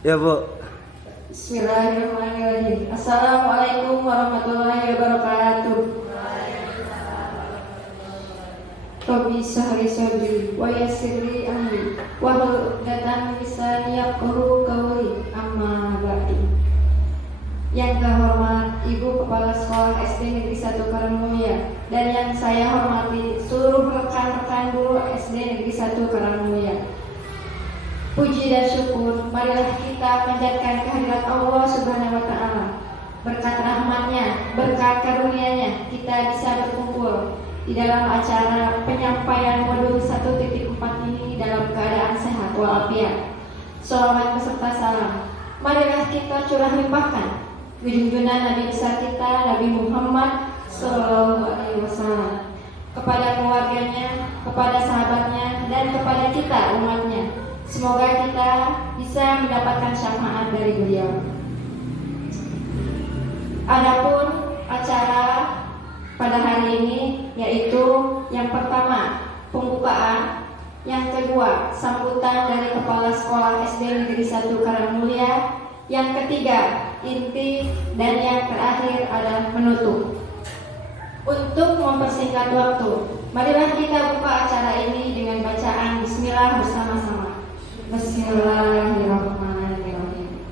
Ya Bu. Bismillahirrahmanirrahim. Assalamualaikum warahmatullahi wabarakatuh. Rabbi shrah li sadri wa yassir li amri wahlul 'uqdatam min lisani yafqahu qawli. Amma ba'du. Yang terhormat Ibu Kepala Sekolah SD Negeri 1 Karangmulia dan yang saya hormati seluruh rekan-rekan guru SD Negeri 1 Karangmulia. Puji dan syukur, marilah kita panjatkan kehadirat Allah Subhanahu wa Ta'ala. Berkat rahmat-Nya, berkat karunia-Nya, kita bisa berkumpul di dalam acara penyampaian modul 1.4 ini dalam keadaan sehat walafiat. Shalawat beserta salam, marilah kita curah limpahkan junjungan Nabi besar kita, Nabi Muhammad Sallallahu Alaihi Wasallam, kepada keluarganya, kepada sahabatnya, dan kepada kita umatnya. Semoga kita bisa mendapatkan syafaat dari beliau. Adapun acara pada hari ini yaitu yang pertama pembukaan, yang kedua sambutan dari Kepala Sekolah SD Negeri 1 Karangmulia, yang ketiga inti, dan yang terakhir adalah penutup. Untuk mempersingkat waktu, marilah kita buka acara ini dengan bacaan Bismillah bersama-sama. Bismillahirrahmanirrahim.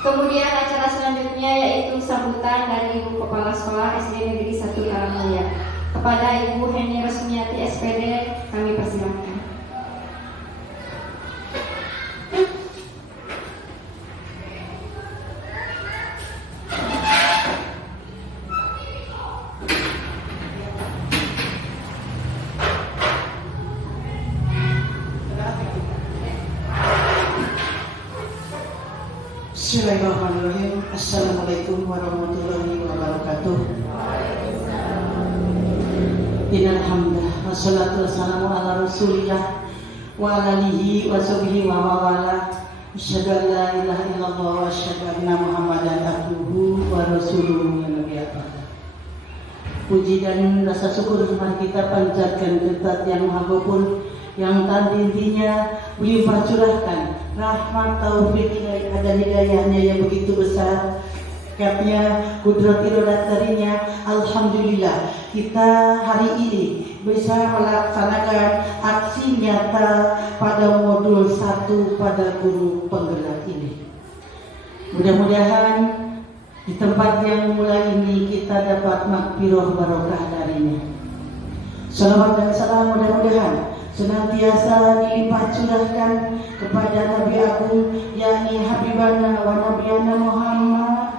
Kemudian acara selanjutnya yaitu sambutan dari Ibu Kepala Sekolah SD Negeri 1 Karangmulia. Kepada Ibu Heni Resmiati SPD kami persilakan. Bismillahirrahmanirrahim. Assalamualaikum warahmatullahi wabarakatuh. Innalhamdulillah wassalatu wassalamu ala rasulillah wa ala alihi wa sahbihi wa mawala. Asyhadu an la ilaha illallah wa asyhadu anna Muhammadan abduhu wa rasuluhu ya nabi abad. Puji dan rasa syukur mari kita panjatkan kepada Yang Maha Gopur yang tadi intinya beliau curahkan rahmat taufik dan hidayahnya yang begitu besar, katanya kudrat irodat darinya. Alhamdulillah kita hari ini bisa melaksanakan aksi nyata pada modul 1 pada guru penggerak ini. Mudah-mudahan di tempat yang mulai ini kita dapat makfirah barokah darinya. Salawat dan salam mudah-mudahan senantiasa dilimpah curahkan kepada Nabi Agung, yakni Habibana wa Nabiyana Muhammad,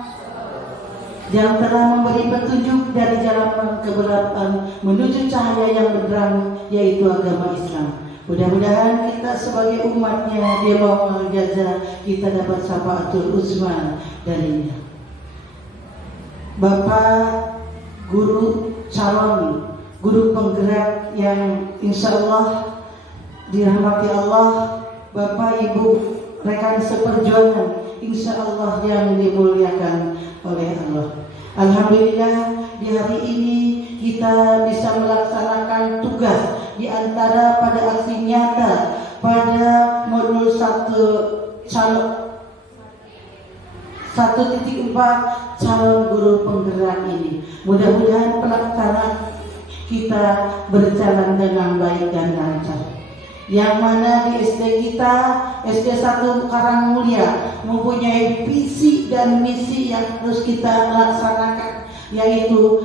yang telah memberi petunjuk dari jalan kegelapan menuju cahaya yang benderang, yaitu agama Islam. Mudah-mudahan kita sebagai umatnya dia mau menjaga kita dapat syafaatul uzma darinya. Bapak guru calon guru penggerak yang insya Allah dirahmati Allah, Bapak Ibu rekan seperjuangan insya Allah yang dimuliakan oleh Allah. Alhamdulillah di hari ini kita bisa melaksanakan tugas di antara pada aksi nyata pada modul 1.4 calon guru penggerak ini. Mudah-mudahan pelaksanaan kita berjalan dengan baik dan lancar. Yang mana di SD kita, SD 1 Karangmulia, mempunyai visi dan misi yang harus kita laksanakan, yaitu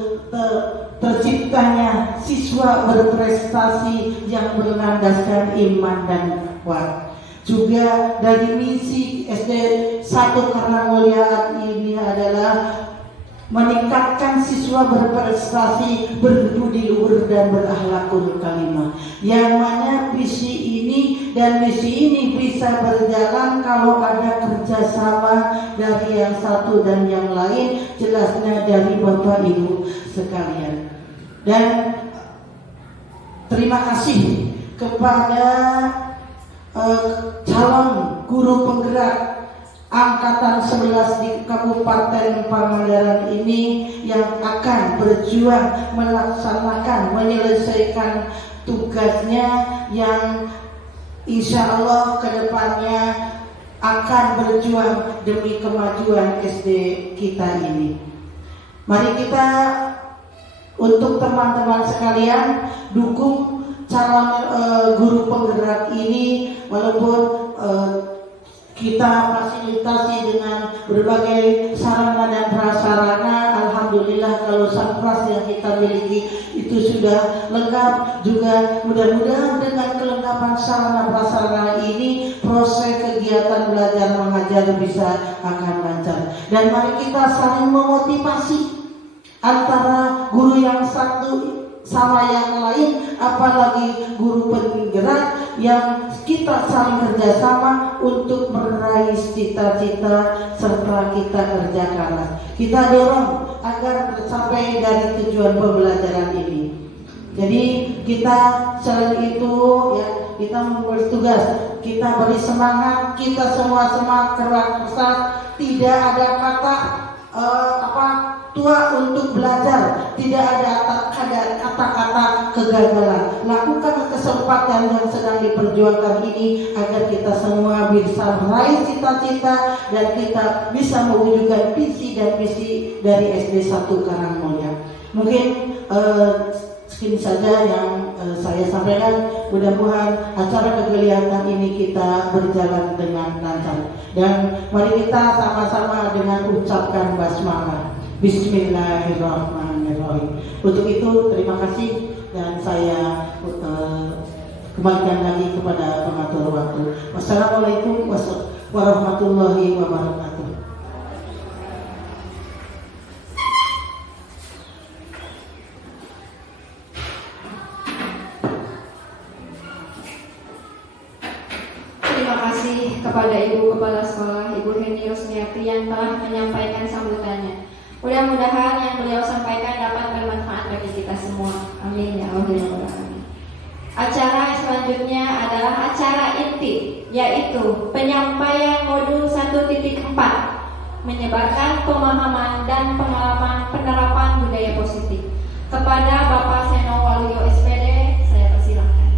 terciptanya siswa berprestasi yang berlandaskan iman dan takwa. Juga dari misi SD 1 Karangmulia ini adalah meningkatkan siswa berprestasi, berbudi luhur dan berakhlakul karimah. Yang mana visi ini dan misi ini bisa berjalan kalau ada kerjasama dari yang satu dan yang lain, jelasnya dari Bapak Ibu sekalian. Dan terima kasih kepada calon guru penggerak Angkatan 11 di Kabupaten Pangandaran ini yang akan berjuang melaksanakan, menyelesaikan tugasnya yang insya Allah kedepannya akan berjuang demi kemajuan SD kita ini. Mari kita untuk teman-teman sekalian dukung calon guru penggerak ini, walaupun kita fasilitasi dengan berbagai sarana dan prasarana. Alhamdulillah kalau sampras yang kita miliki itu sudah lengkap. Juga mudah-mudahan dengan kelengkapan sarana prasarana ini proses kegiatan belajar mengajar bisa akan lancar. Dan mari kita saling memotivasi antara guru yang satu sama yang lain, apalagi guru penggerak, yang kita saling kerjasama untuk meraih cita-cita serta kita kerjakan. Kita dorong agar sampai dari tujuan pembelajaran ini. Jadi kita selain itu ya, kita membuat tugas, kita beri semangat, kita semua keras, tidak ada kata tua untuk belajar, tidak ada kata-kata kegagalan. Lakukan kesempatan yang sedang diperjuangkan ini agar kita semua bisa meraih cita-cita dan kita bisa mewujudkan visi dan misi dari SD 1 Karangmulya. Mungkin sekian saja yang saya sampaikan. Mudah-mudahan acara kegiatan ini kita berjalan dengan lancar. Dan mari kita sama-sama dengan ucapkan basmalah. Bismillahirrahmanirrahim. Untuk itu terima kasih dan saya kembalikan lagi kepada pengatur waktu. Wassalamualaikum warahmatullahi wabarakatuh. Terima kasih kepada Ibu Kepala Sekolah, Ibu Heni Rosmiati yang telah menyampaikan sambutannya. Mudah-mudahan yang beliau sampaikan dapat bermanfaat bagi kita semua. Amin ya Allah ya Rabbal alamin. Acara selanjutnya adalah acara inti, yaitu penyampaian modul 1.4, menyebarkan pemahaman dan pengalaman penerapan budaya positif. Kepada Bapak Seno Waluyo SPD, saya persilahkan.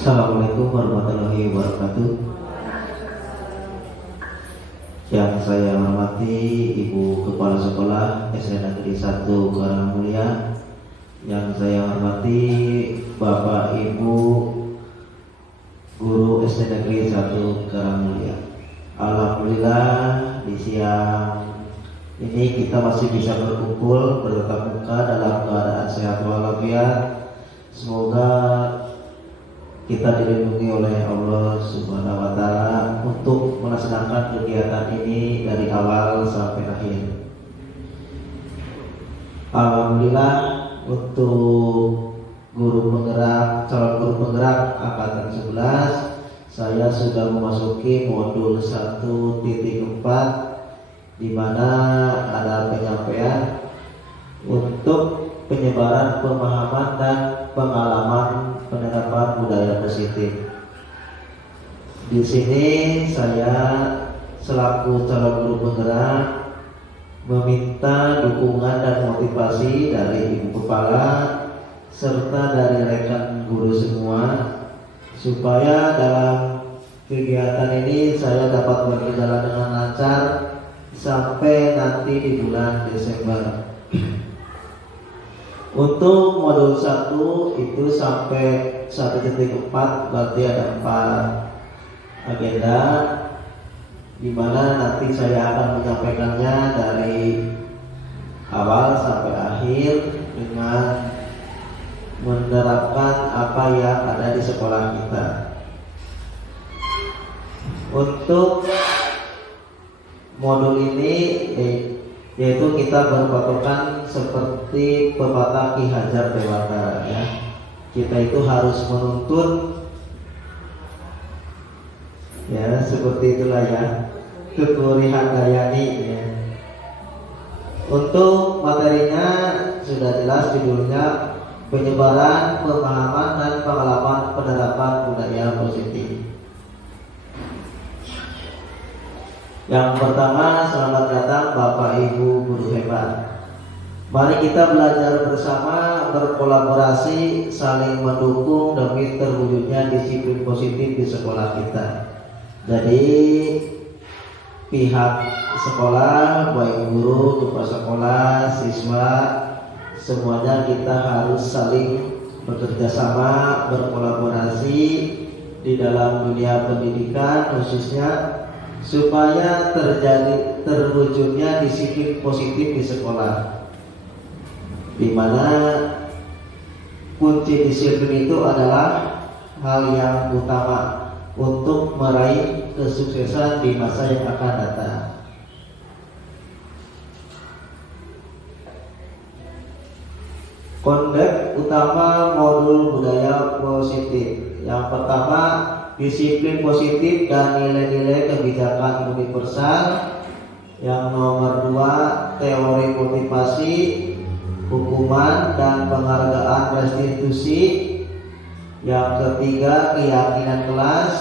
Assalamualaikum warahmatullahi wabarakatuh. Yang saya hormati Ibu Kepala Sekolah SD Negeri 1 Karangmulya, yang saya hormati Bapak Ibu Guru SD Negeri 1 Karangmulya. Alhamdulillah di siang ini kita masih bisa berkumpul bertatap muka dalam keadaan sehat walafiat. Semoga kita dilindungi oleh Allah Subhanahu wa Ta'ala untuk melaksanakan kegiatan ini dari awal sampai akhir. Alhamdulillah untuk guru penggerak, calon guru penggerak angkatan 11, saya sudah memasuki modul 1.4 di mana ada penyampaian untuk penyebaran pemahaman dan pengalaman penerapan budaya positif. Di sini saya selaku calon guru penggerak meminta dukungan dan motivasi dari Ibu Kepala serta dari rekan guru semua supaya dalam kegiatan ini saya dapat berjalan dengan lancar sampai nanti di bulan Desember. Untuk modul 1 itu sampai 1.4 berarti ada 4 agenda, di mana nanti saya akan menyampaikannya dari awal sampai akhir dengan menerapkan apa yang ada di sekolah kita. Untuk modul ini yaitu kita berpatokan seperti pepatah Ki Hajar Dewantara ya. Kita itu harus menuntut ya, seperti itulah ya, Tuturi Handayani ya. Untuk materinya sudah jelas judulnya penyebaran pemahaman dan pengalaman penerapan budaya positif. Yang pertama, selamat datang Bapak Ibu guru hebat. Mari kita belajar bersama, berkolaborasi, saling mendukung demi terwujudnya disiplin positif di sekolah kita. Jadi pihak sekolah, baik guru, kepala sekolah, siswa, semuanya kita harus saling bekerja sama, berkolaborasi di dalam dunia pendidikan khususnya, supaya terwujudnya disiplin positif di sekolah, di mana kunci disiplin itu adalah hal yang utama untuk meraih kesuksesan di masa yang akan datang. Konsep utama modul budaya positif. Yang pertama, disiplin positif dan nilai-nilai kebijakan universal. Yang nomor 2, teori motivasi, hukuman dan penghargaan restitusi. Yang ketiga, keyakinan kelas.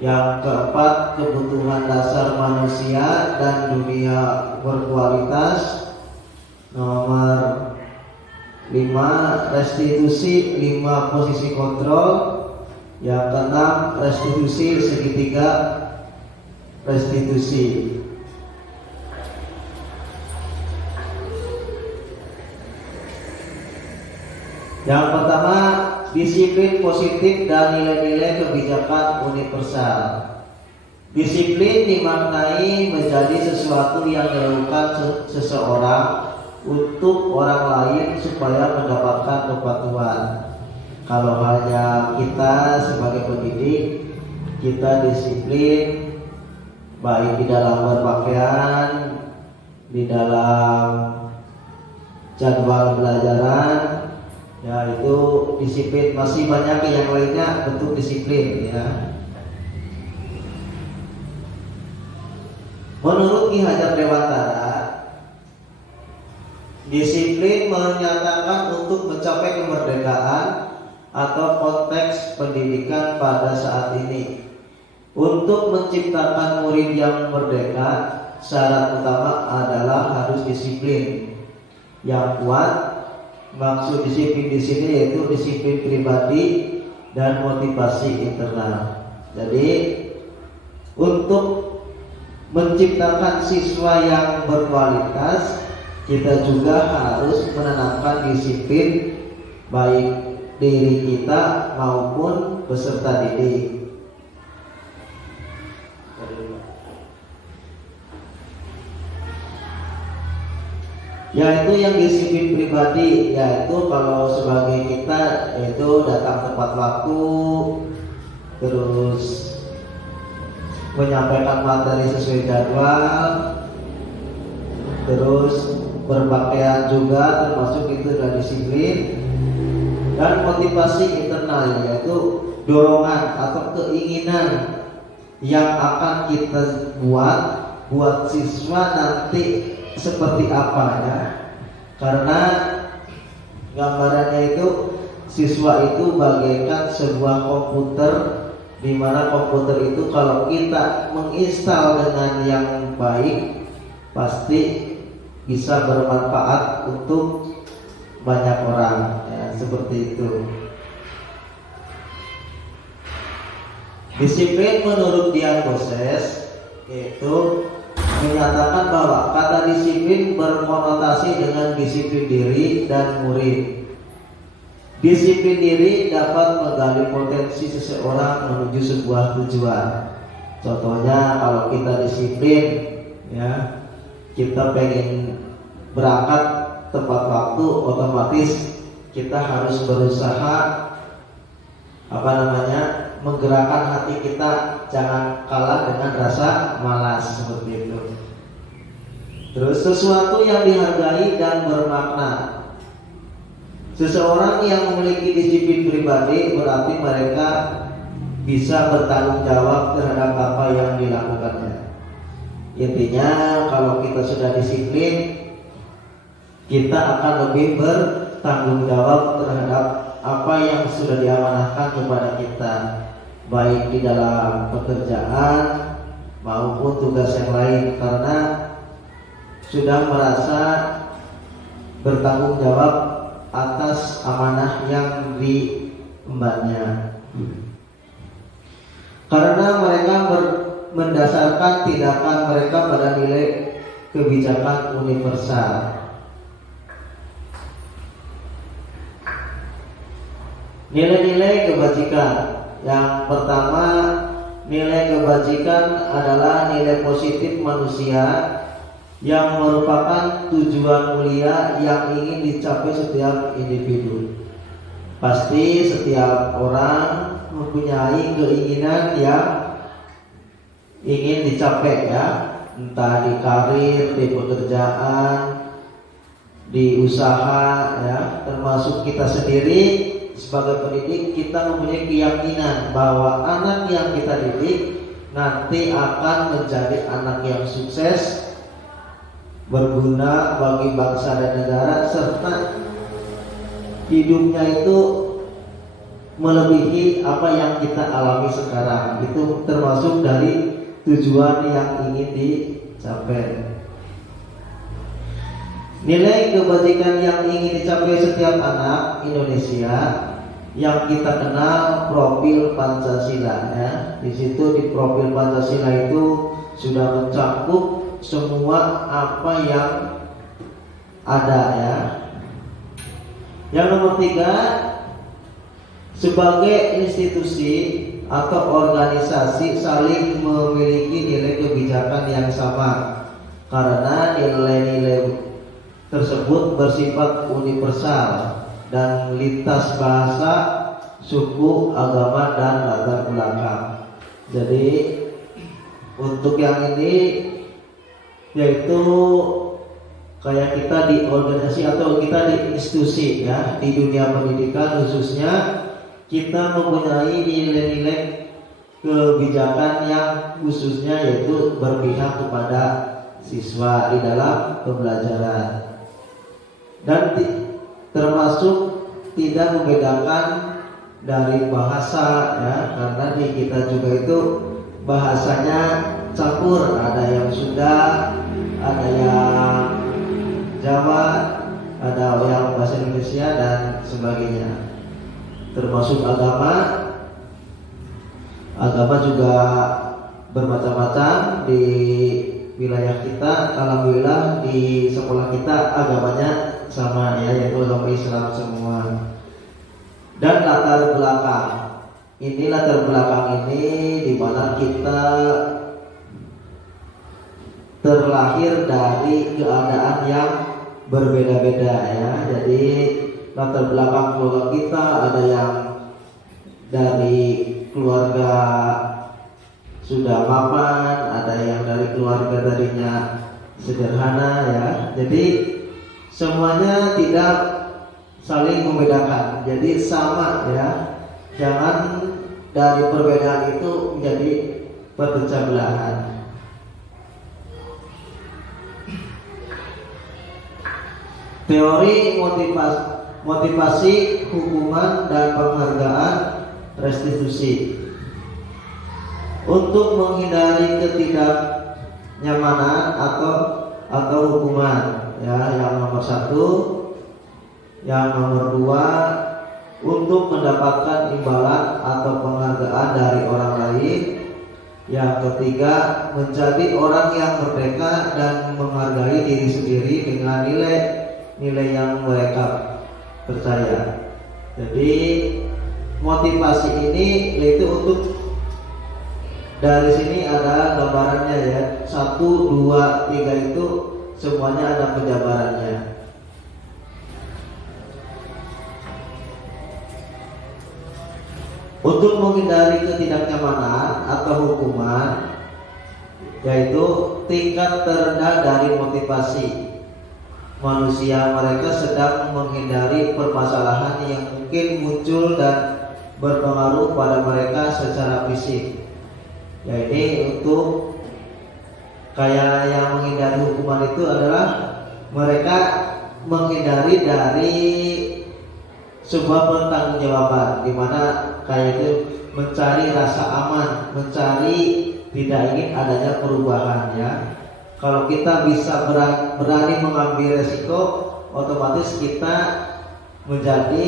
Yang keempat, kebutuhan dasar manusia dan dunia berkualitas. Nomor 5, restitusi, 5 posisi kontrol. Yang keenam, restitusi segitiga restitusi. Yang pertama, disiplin positif dan nilai-nilai kebijakan universal. Disiplin dimaknai menjadi sesuatu yang dilakukan seseorang untuk orang lain supaya mendapatkan kepatuhan. Kalau hanya kita sebagai pendidik, kita disiplin baik di dalam berpakaian, di dalam jadwal pelajaran, ya itu disiplin. Masih banyak yang lainnya bentuk disiplin, ya. Menurut Ki Hajar Dewantara, disiplin menyatakan untuk mencapai kemerdekaan atau konteks pendidikan pada saat ini. Untuk menciptakan murid yang merdeka, syarat utama adalah harus disiplin yang kuat. Maksud disiplin di sini yaitu disiplin pribadi dan motivasi internal. Jadi untuk menciptakan siswa yang berkualitas, kita juga harus menanamkan disiplin baik diri kita maupun peserta didik. Yaitu yang disiplin pribadi, yaitu kalau sebagai kita itu datang tepat waktu, terus menyampaikan materi sesuai jadwal, terus berpakaian juga termasuk itu adalah disiplin. Dan motivasi internal, yaitu dorongan atau keinginan yang akan kita buat siswa nanti seperti apa, ya. Karena gambarannya itu siswa itu bagaikan sebuah komputer, di mana komputer itu kalau kita menginstal dengan yang baik pasti bisa bermanfaat untuk banyak orang, ya, seperti itu. Disiplin menurut Dian Boses yaitu menyatakan bahwa kata disiplin berkonotasi dengan disiplin diri dan murid. Disiplin diri dapat menggali potensi seseorang menuju sebuah tujuan. Contohnya kalau kita disiplin, ya, kita pengen berangkat tepat waktu, otomatis kita harus berusaha menggerakkan hati kita, jangan kalah dengan rasa malas, seperti itu. Terus sesuatu yang dihargai dan bermakna. Seseorang yang memiliki disiplin pribadi berarti mereka bisa bertanggung jawab terhadap apa yang dilakukannya. Intinya kalau kita sudah disiplin, kita akan lebih bertanggung jawab terhadap apa yang sudah diamanahkan kepada kita, baik di dalam pekerjaan maupun tugas yang lain karena sudah merasa bertanggung jawab atas amanah yang diembannya. Karena mereka mendasarkan tindakan mereka pada nilai kebijakan universal. Nilai-nilai kebajikan. Yang pertama, nilai kebajikan adalah nilai positif manusia yang merupakan tujuan mulia yang ingin dicapai setiap individu. Pasti setiap orang mempunyai keinginan yang ingin dicapai ya, entah di karir, di pekerjaan, di usaha ya, termasuk kita sendiri sebagai pendidik. Kita mempunyai keyakinan bahwa anak yang kita didik nanti akan menjadi anak yang sukses, berguna bagi bangsa dan negara, serta hidupnya itu melebihi apa yang kita alami sekarang. Itu termasuk dari tujuan yang ingin dicapai. Nilai kebajikan yang ingin dicapai setiap anak Indonesia yang kita kenal profil Pancasila ya. Di situ di profil Pancasila itu sudah mencakup semua apa yang ada ya. Yang nomor 3, sebagai institusi atau organisasi saling memiliki nilai kebijakan yang sama karena nilai-nilai tersebut bersifat universal dan lintas bahasa, suku, agama, dan latar belakang. Jadi untuk yang ini yaitu kayak kita di organisasi atau kita di institusi ya, di dunia pendidikan khususnya kita mempunyai nilai-nilai kebijakan yang khususnya yaitu berpihak kepada siswa di dalam pembelajaran dan termasuk tidak membedakan dari bahasa ya, karena di kita juga itu bahasanya campur, ada yang Sunda, ada yang Jawa, ada yang bahasa Indonesia dan sebagainya. Termasuk agama juga bermacam-macam di wilayah kita. Alhamdulillah di sekolah kita agamanya sama ya, yaitu agama Islam semua. Dan latar belakang ini di mana kita terlahir dari keadaan yang berbeda-beda ya. Jadi latar belakang keluarga kita ada yang dari keluarga sudah mapan, ada yang dari keluarga darinya sederhana ya. Jadi semuanya tidak saling membedakan, jadi sama ya. Jangan dari perbedaan itu menjadi perpecah belahan. Teori motivasi hukuman dan penghargaan restitusi. Untuk menghindari ketidaknyamanan atau hukuman ya, yang nomor 1. Yang nomor 2, untuk mendapatkan imbalan atau penghargaan dari orang lain. Yang ketiga, menjadi orang yang merdeka dan menghargai diri sendiri dengan nilai yang mereka percaya. Jadi motivasi ini yaitu untuk, dari sini ada gambarannya ya, 1, 2, 3 itu semuanya ada penjabarannya. Untuk menghindari ketidaknyamanan atau hukuman, yaitu tingkat terendah dari motivasi manusia. Mereka sedang menghindari permasalahan yang mungkin muncul dan berpengaruh pada mereka secara fisik. Ya, ini untuk kayak yang menghindari hukuman itu adalah mereka menghindari dari sebuah pertanggungjawaban, di mana kayak itu mencari rasa aman, mencari tidak ingin adanya perubahan ya. Kalau kita bisa berani mengambil resiko, otomatis kita menjadi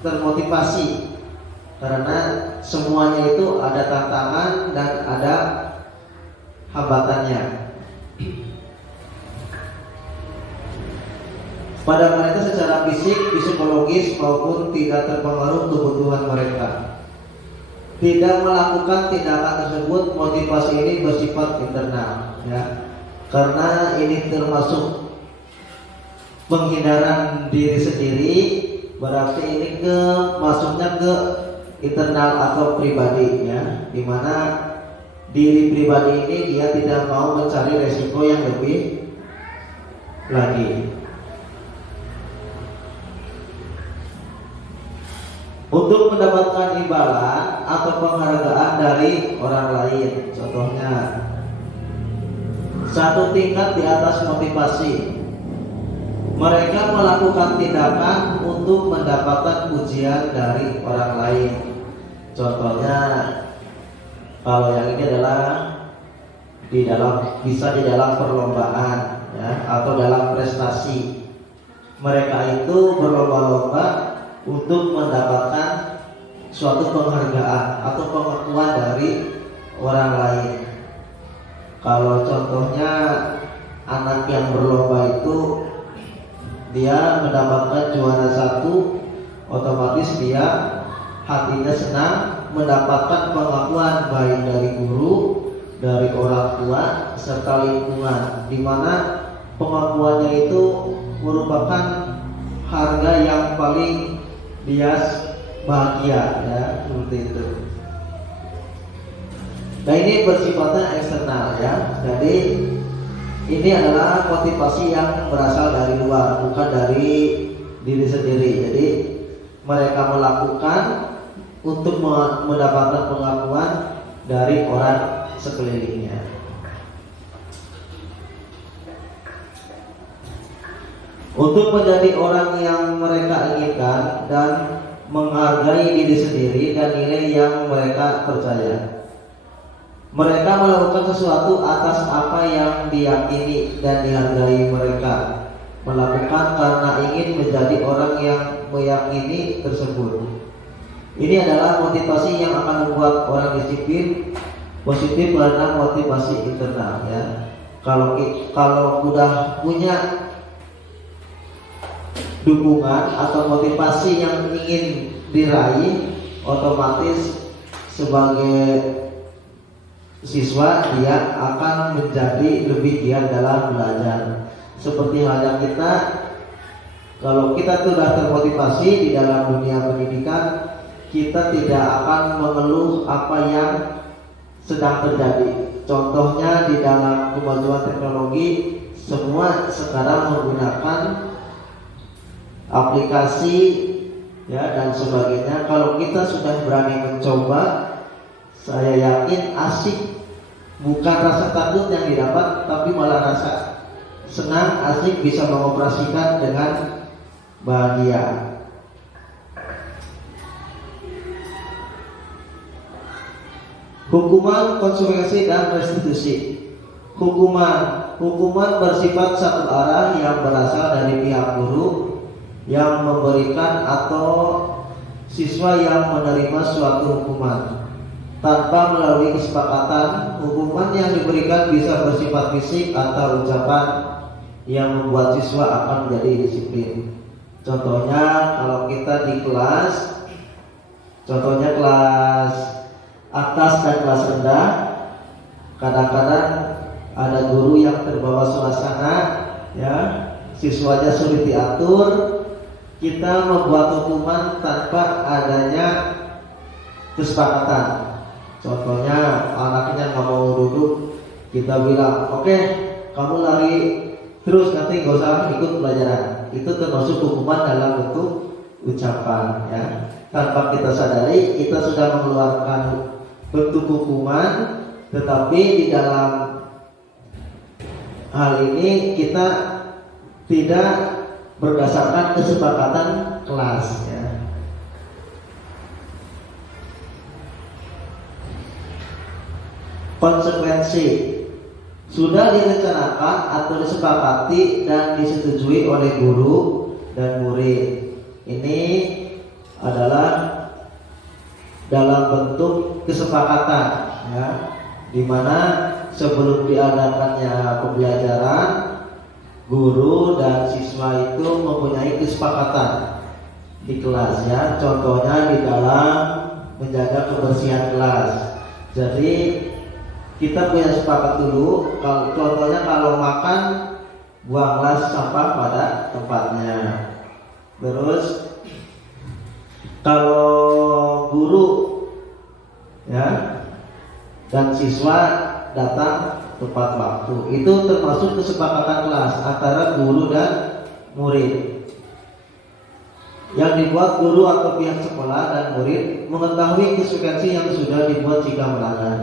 termotivasi, karena semuanya itu ada tantangan dan ada hambatannya. Pada mereka secara fisik, psikologis maupun tidak terpengaruh kebutuhan mereka. Tidak melakukan tindakan tersebut, motivasi ini bersifat internal ya. Karena ini termasuk penghindaran diri sendiri, berarti ini masuknya ke internal atau pribadi ya, dimana diri pribadi ini dia tidak mau mencari resiko yang lebih lagi. Untuk mendapatkan imbalan atau penghargaan dari orang lain, contohnya satu tingkat di atas motivasi, mereka melakukan tindakan untuk mendapatkan pujian dari orang lain. Contohnya, kalau yang ini adalah bisa di dalam perlombaan ya, atau dalam prestasi. Mereka itu berlomba-lomba untuk mendapatkan suatu penghargaan atau pengakuan dari orang lain. Kalau contohnya anak yang berlomba itu dia mendapatkan juara 1, otomatis dia hatinya senang, mendapatkan pengakuan baik dari guru, dari orang tua, serta lingkungan, di mana pengakuannya itu merupakan harga yang paling dia bahagia ya, seperti itu. Nah ini bersifatnya eksternal ya. Jadi ini adalah motivasi yang berasal dari luar, bukan dari diri sendiri. Jadi mereka melakukan untuk mendapatkan pengakuan dari orang sekelilingnya. Untuk menjadi orang yang mereka inginkan dan menghargai diri sendiri dan nilai yang mereka percaya, mereka melakukan sesuatu atas apa yang diyakini dan dihargai mereka. Melakukan karena ingin menjadi orang yang meyakini tersebut. Ini adalah motivasi yang akan membuat orang disiplin, positif karena motivasi internal ya. Kalau udah punya dukungan atau motivasi yang ingin diraih, otomatis sebagai siswa dia akan menjadi lebih giat dalam belajar. Seperti halnya kita, kalau kita sudah termotivasi di dalam dunia pendidikan, kita tidak akan mengeluh apa yang sedang terjadi. Contohnya di dalam kemajuan teknologi, semua sekarang menggunakan aplikasi ya dan sebagainya. Kalau kita sudah berani mencoba, saya yakin asik, bukan rasa takut yang didapat, tapi malah rasa senang, asik, bisa mengoperasikan dengan bahagia. Hukuman, konsekuensi dan restitusi. Hukuman bersifat satu arah yang berasal dari pihak guru yang memberikan atau siswa yang menerima suatu hukuman tanpa melalui kesepakatan. Hukuman yang diberikan bisa bersifat fisik atau ucapan yang membuat siswa akan menjadi disiplin. Contohnya kalau kita di kelas, contohnya kelas atas dan kelas rendah, kadang-kadang ada guru yang terbawa suasana ya, siswanya sulit diatur. Kita membuat hukuman tanpa adanya kesepakatan. Contohnya anaknya nggak mau duduk, kita bilang, oke, kamu lari terus, nanti nggak usah ikut pelajaran. Itu termasuk hukuman dalam bentuk ucapan ya. Tanpa kita sadari, kita sudah mengeluarkan bentuk hukuman, tetapi di dalam hal ini kita tidak berdasarkan kesepakatan kelas ya. Konsekuensi sudah direncanakan atau disepakati dan disetujui oleh guru dan murid. Ini adalah dalam bentuk kesepakatan, ya, di mana sebelum diadakannya pembelajaran, guru dan siswa itu mempunyai kesepakatan di kelas, ya. Contohnya di dalam menjaga kebersihan kelas. Jadi kita punya sepakat dulu. Contohnya kalau makan, buanglah sampah pada tempatnya. Terus kalau guru, ya, dan siswa datang tepat waktu, itu termasuk kesepakatan kelas antara guru dan murid. Yang dibuat guru atau pihak sekolah dan murid mengetahui konsekuensi yang sudah dibuat jika melanggar.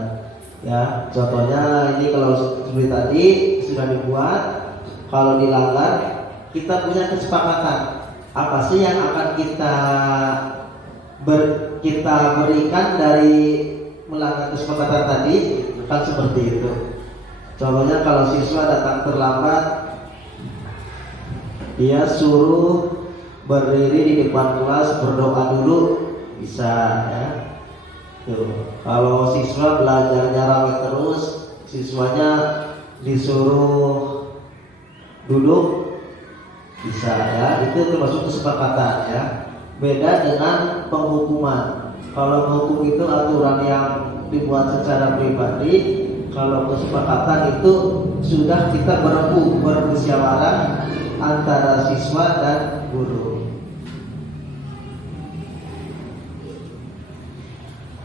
Ya, contohnya ini kalau seperti tadi sudah dibuat, kalau dilanggar kita punya kesepakatan apa sih yang akan kita berikan dari melanggar kesepakatan tadi, kan seperti itu. Contohnya kalau siswa datang terlambat, dia suruh berdiri di depan kelas berdoa dulu, bisa, ya. Tuh. Kalau siswa belajarnya rame terus, siswanya disuruh duduk, bisa, ya. Itu termasuk kesepakatan, ya. Beda dengan penghukuman. Kalau menghukum itu aturan yang dibuat secara pribadi. Kalau kesepakatan itu sudah kita bermusyawarah antara siswa dan guru.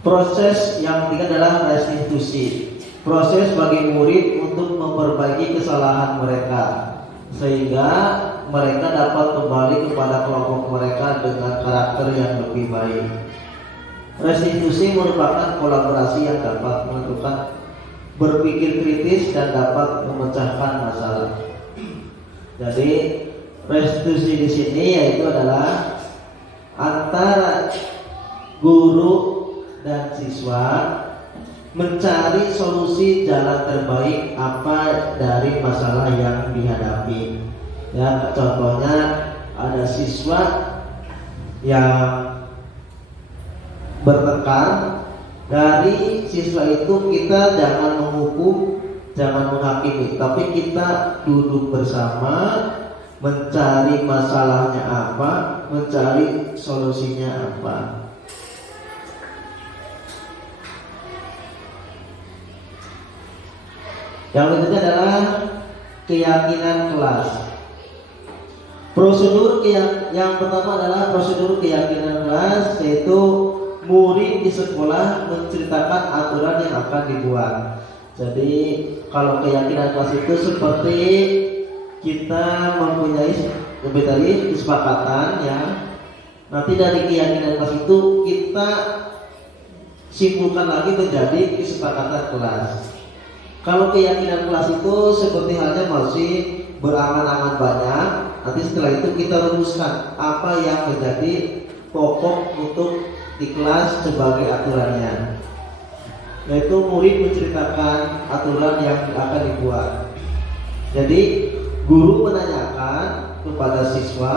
Proses yang ketiga adalah restitusi. Proses bagi murid untuk memperbaiki kesalahan mereka sehingga mereka dapat kembali kepada kelompok mereka dengan karakter yang lebih baik. Restitusi merupakan kolaborasi yang dapat menentukan berpikir kritis dan dapat memecahkan masalah. Jadi restitusi di sini yaitu adalah antara guru dan siswa mencari solusi jalan terbaik apa dari masalah yang dihadapi. Ya, contohnya ada siswa yang bertengkar. Dari siswa itu kita jangan menghukum, jangan menghakimi, tapi kita duduk bersama mencari masalahnya apa, mencari solusinya apa. Yang berikutnya adalah keyakinan kelas. Prosedur yang pertama adalah prosedur keyakinan kelas, yaitu murid di sekolah menceritakan aturan yang akan dibuat. Jadi kalau keyakinan kelas itu seperti kita mempunyai tadi kesepakatan, ya. Nanti dari keyakinan kelas itu kita simpulkan lagi menjadi kesepakatan kelas. Kalau keyakinan kelas itu seperti halnya masih berangan-angan banyak, nanti setelah itu kita rumuskan apa yang menjadi pokok untuk di kelas sebagai aturannya. Yaitu murid menceritakan aturan yang akan dibuat. Jadi guru menanyakan kepada siswa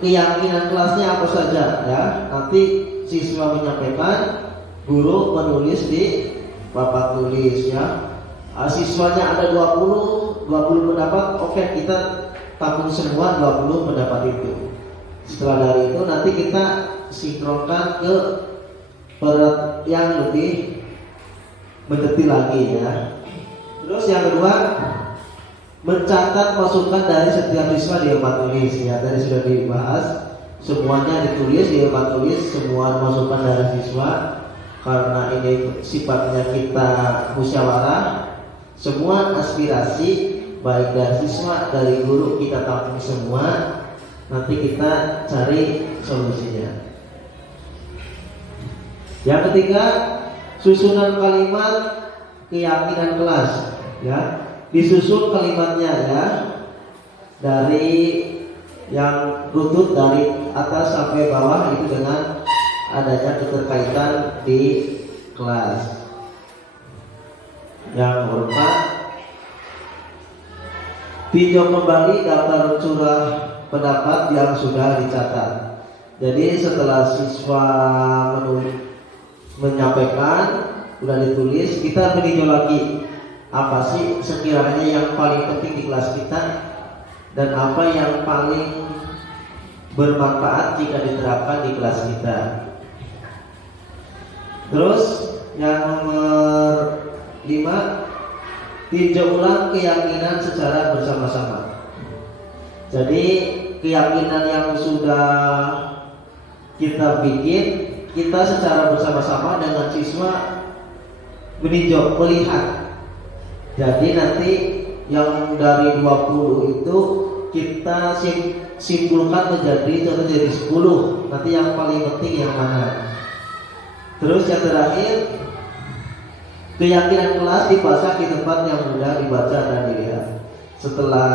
keyakinan kelasnya apa saja, ya. Nanti siswa menyampaikan, guru menulis di papan tulis, ya. Siswanya ada 20 pendapat, oke, kita tampung semua 20 pendapat itu. Setelah dari itu nanti kita sinkronkan ke yang lebih mendetil lagi, ya. Terus yang kedua, mencatat masukan dari setiap siswa di papan tulis, ya. Tadi sudah dibahas, semuanya ditulis di papan tulis, semua masukan dari siswa. Karena ini sifatnya kita musyawarah, semua aspirasi baik dari siswa, dari guru kita tampung semua. Nanti kita cari solusinya. Yang ketiga, susunan kalimat keyakinan kelas, ya. Disusun kalimatnya, ya, dari yang rutut dari atas sampai bawah itu dengan adanya keterkaitan di kelas. Yang hormat, tinjau kembali daftar curah pendapat yang sudah dicatat. Jadi setelah siswa menyampaikan, sudah ditulis, kita meninjau lagi apa sih sekiranya yang paling penting di kelas kita dan apa yang paling bermanfaat jika diterapkan di kelas kita. Terus yang nomor 5, tinjau ulang keyakinan secara bersama-sama. Jadi keyakinan yang sudah kita bikin, kita secara bersama-sama dengan siswa meninjau, melihat. Jadi nanti yang dari 20 itu kita simpulkan menjadi contoh jadi 10. Nanti yang paling penting yang mana. Terus yang terakhir, keyakinan kelas dipasang di tempat yang mudah dibaca dan dilihat. Setelah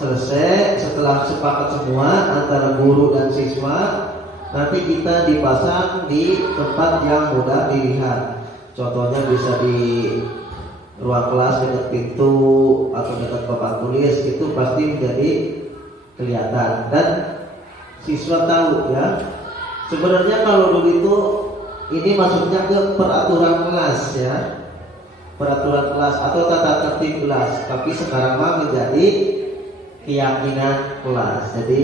selesai, setelah sepakat semua antara guru dan siswa, nanti kita dipasang di tempat yang mudah dilihat. Contohnya bisa di ruang kelas dekat pintu atau dekat papan tulis, itu pasti menjadi kelihatan dan siswa tahu ya. Sebenarnya kalau dulu itu ini masuknya ke peraturan kelas ya, peraturan kelas atau tata tertib kelas, tapi sekarang mah menjadi keyakinan kelas. Jadi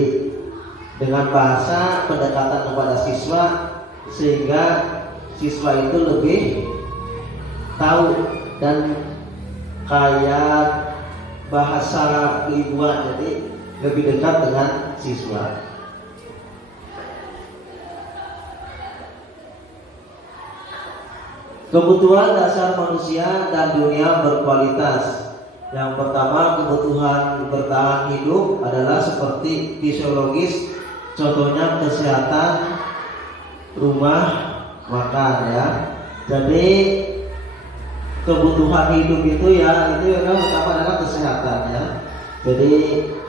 dengan bahasa pendekatan kepada siswa sehingga siswa itu lebih tahu dan kayak bahasa keilmuan, jadi lebih dekat dengan siswa. Kebutuhan dasar manusia dan dunia berkualitas. Yang pertama, kebutuhan bertahan hidup adalah seperti fisiologis, contohnya kesehatan, rumah, makan ya. Jadi kebutuhan hidup itu ya, itu yang pertama adalah kesehatan ya. Jadi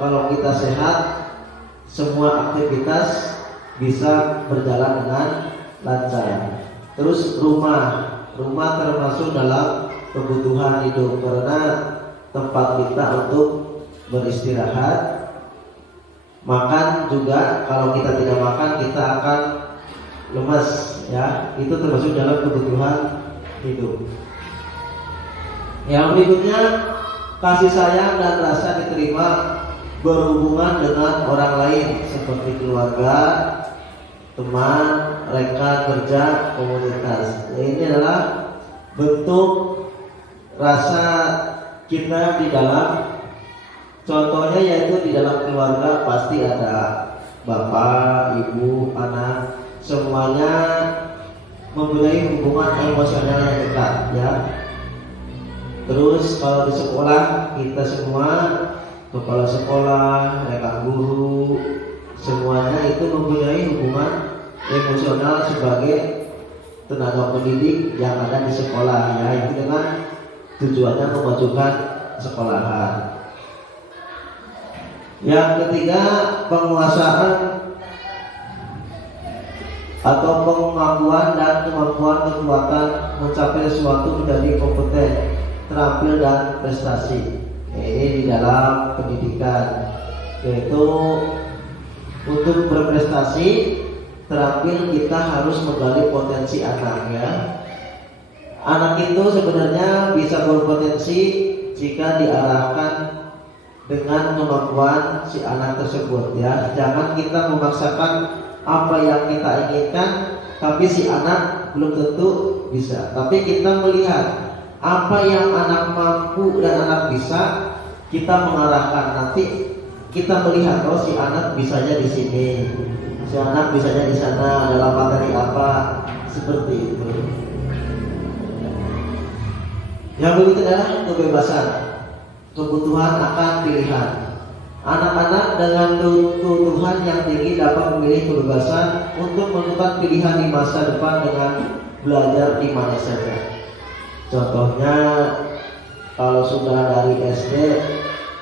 kalau kita sehat, semua aktivitas bisa berjalan dengan lancar. Terus rumah termasuk dalam kebutuhan hidup karena tempat kita untuk beristirahat. Makan juga, kalau kita tidak makan kita akan lemas ya. Itu termasuk dalam kebutuhan hidup. Yang berikutnya, kasih sayang dan rasa diterima berhubungan dengan orang lain seperti keluarga, teman, rekan kerja, komunitas. Ini adalah bentuk rasa kita di dalam, contohnya yaitu di dalam keluarga pasti ada bapak, ibu, anak, semuanya mempunyai hubungan emosional yang dekat ya. Terus kalau di sekolah, kita semua kepala sekolah, rekan guru, semuanya itu mempunyai hubungan emosional sebagai tenaga pendidik yang ada di sekolah ya. Itu dengan tujuannya memajukan sekolahan. Yang ketiga, penguasaan atau pengakuan dan kemampuan kekuatan mencapai sesuatu menjadi kompeten, terampil dan prestasi. Ini di dalam pendidikan, yaitu untuk berprestasi terampil kita harus menggali potensi anak ya. Anak itu sebenarnya bisa berpotensi jika diarahkan dengan kemampuan si anak tersebut ya. Jangan kita memaksakan apa yang kita inginkan tapi si anak belum tentu bisa. Tapi kita melihat apa yang anak mampu dan anak bisa, kita mengarahkan. Nanti kita melihat, oh si anak bisanya di sini, si anak bisanya di sana, dalam materi apa, seperti itu. Yang berikut adalah kebebasan, kebutuhan akan pilihan. Anak-anak dengan kebutuhan yang tinggi dapat memilih kebebasan untuk menentukan pilihan di masa depan dengan belajar di mana saja. Contohnya, kalau sudah dari SD,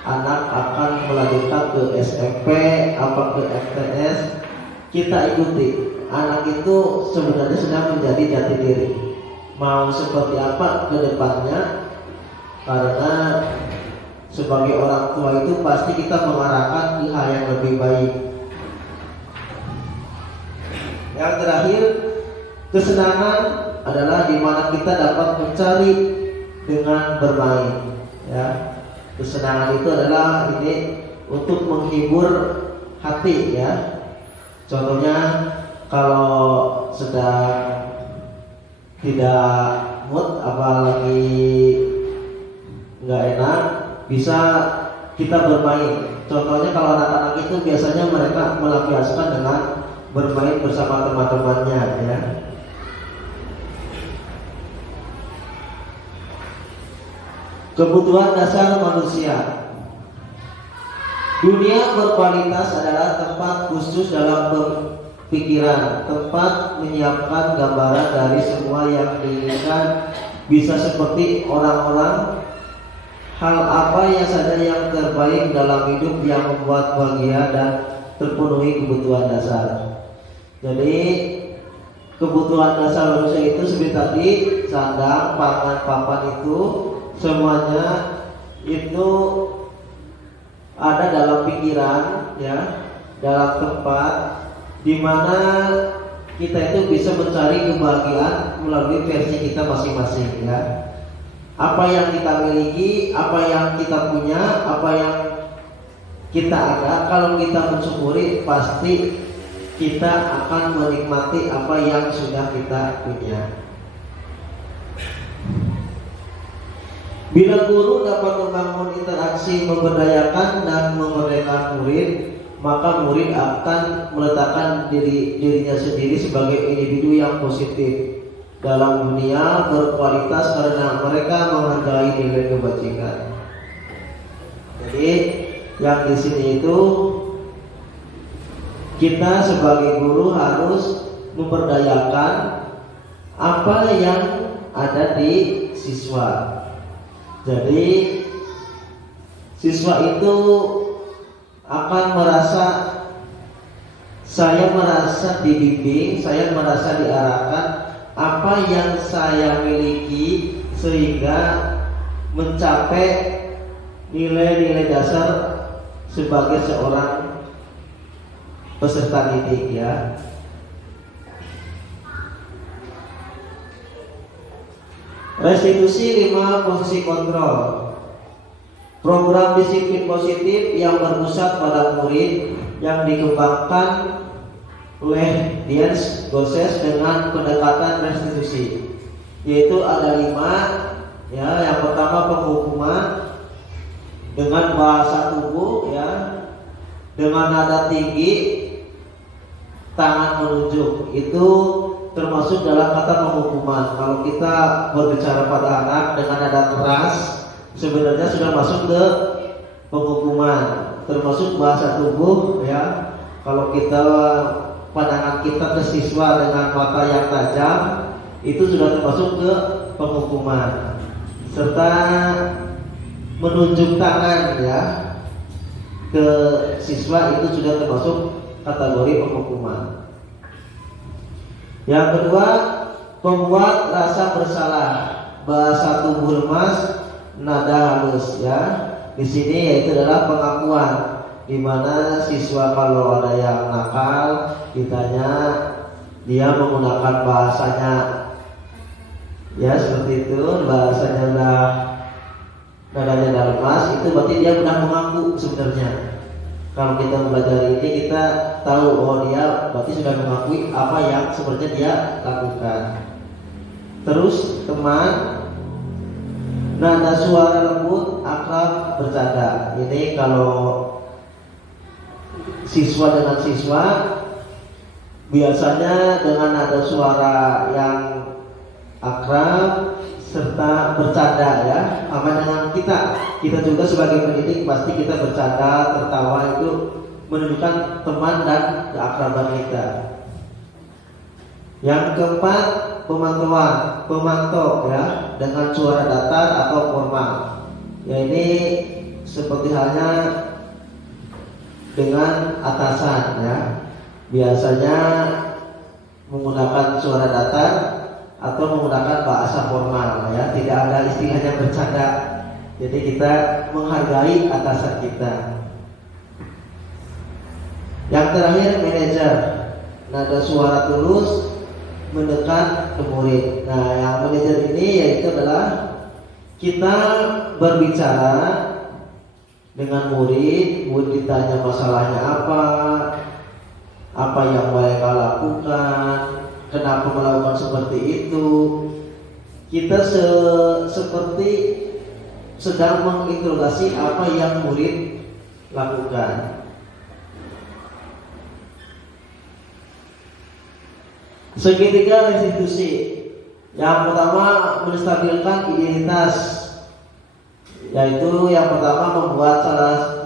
anak akan melanjutkan ke SMP, apa ke MTS, kita ikuti. Anak itu sebenarnya sedang menjadi jati diri. Mau seperti apa ke depannya, karena sebagai orang tua itu pasti kita mengarahkan ke hal yang lebih baik. Yang terakhir, kesenangan adalah di mana kita dapat mencari dengan bermain. Ya, kesenangan itu adalah ini untuk menghibur hati. Ya, contohnya kalau sedang tidak mood, apalagi nggak enak, bisa kita bermain. Contohnya kalau anak-anak itu biasanya mereka melampiaskan dengan bermain bersama teman-temannya, ya. Kebutuhan dasar manusia. Dunia berkualitas adalah tempat khusus dalam berpikiran, tempat menyiapkan gambaran dari semua yang diinginkan, bisa seperti orang-orang, hal apa yang saja yang terbaik dalam hidup yang membuat bahagia dan terpenuhi kebutuhan dasar. Jadi kebutuhan dasar manusia itu seperti tadi, sandang, pangan, papan, itu semuanya itu ada dalam pikiran, ya, dalam tempat di mana kita itu bisa mencari kebahagiaan melalui versi kita masing-masing, ya. Apa yang kita miliki, apa yang kita punya, apa yang kita ada, kalau kita mensyukuri, pasti kita akan menikmati apa yang sudah kita punya. Bila guru dapat membangun interaksi memberdayakan dan memerdekakan murid, maka murid akan meletakkan dirinya sendiri sebagai individu yang positif dalam dunia berkualitas karena mereka menghargai nilai kebajikan. Jadi yang di sini itu kita sebagai guru harus memberdayakan apa yang ada di siswa. Jadi siswa itu akan merasa, saya merasa dibimbing, saya merasa diarahkan apa yang saya miliki sehingga mencapai nilai-nilai dasar sebagai seorang peserta didik, ya. Restitusi 5 posisi kontrol. Program disiplin positif yang berpusat pada murid yang dikembangkan oleh Dians Goses dengan pendekatan restitusi, yaitu ada 5, ya. Yang pertama penghukuman dengan bahasa tubuh, ya, dengan nada tinggi, tangan menunjuk, itu termasuk dalam kata penghukuman. Kalau kita berbicara pada anak dengan nada keras, sebenarnya sudah masuk ke penghukuman. Termasuk bahasa tubuh, ya. Kalau kita pandangan kita ke siswa dengan mata yang tajam, itu sudah termasuk ke penghukuman. Serta menunjuk tangan, ya, ke siswa, itu sudah termasuk kategori penghukuman. Yang kedua, membuat rasa bersalah, bahasa tubuh lemas, nada halus, ya. Di sini yaitu adalah pengakuan, di mana siswa kalau ada yang nakal, ditanya, dia menggunakan bahasanya, ya, seperti itu, bahasanya udah nadanya udah lemas, itu berarti dia udah mengaku sebenarnya. Kalau kita belajar ini, kita tahu, oh dia berarti sudah mengakui apa yang sebenarnya dia lakukan. Terus teman, nada suara lembut, akrab, bercanda. Ini kalau siswa dengan siswa, biasanya dengan nada suara yang akrab serta bercanda, ya. Sama dengan kita juga sebagai pendidik pasti kita bercanda, tertawa, itu menunjukkan teman dan keakraban kita. Yang keempat, pemantau, ya, dengan suara datar atau formal. Ya, ini seperti halnya dengan atasan, ya. Biasanya menggunakan suara datar atau menggunakan bahasa formal, ya. Tidak ada istilahnya bercanda Jadi kita menghargai atasan kita. Yang terakhir, manajer. Nada suara tulus mendekat ke murid. Nah, yang manajer ini yaitu adalah kita berbicara dengan murid ditanya masalahnya apa yang mereka lakukan, kenapa melakukan seperti itu. Kita seperti sedang menginterogasi apa yang murid lakukan. Segitiga restitusi. Yang pertama, menstabilkan identitas, yaitu yang pertama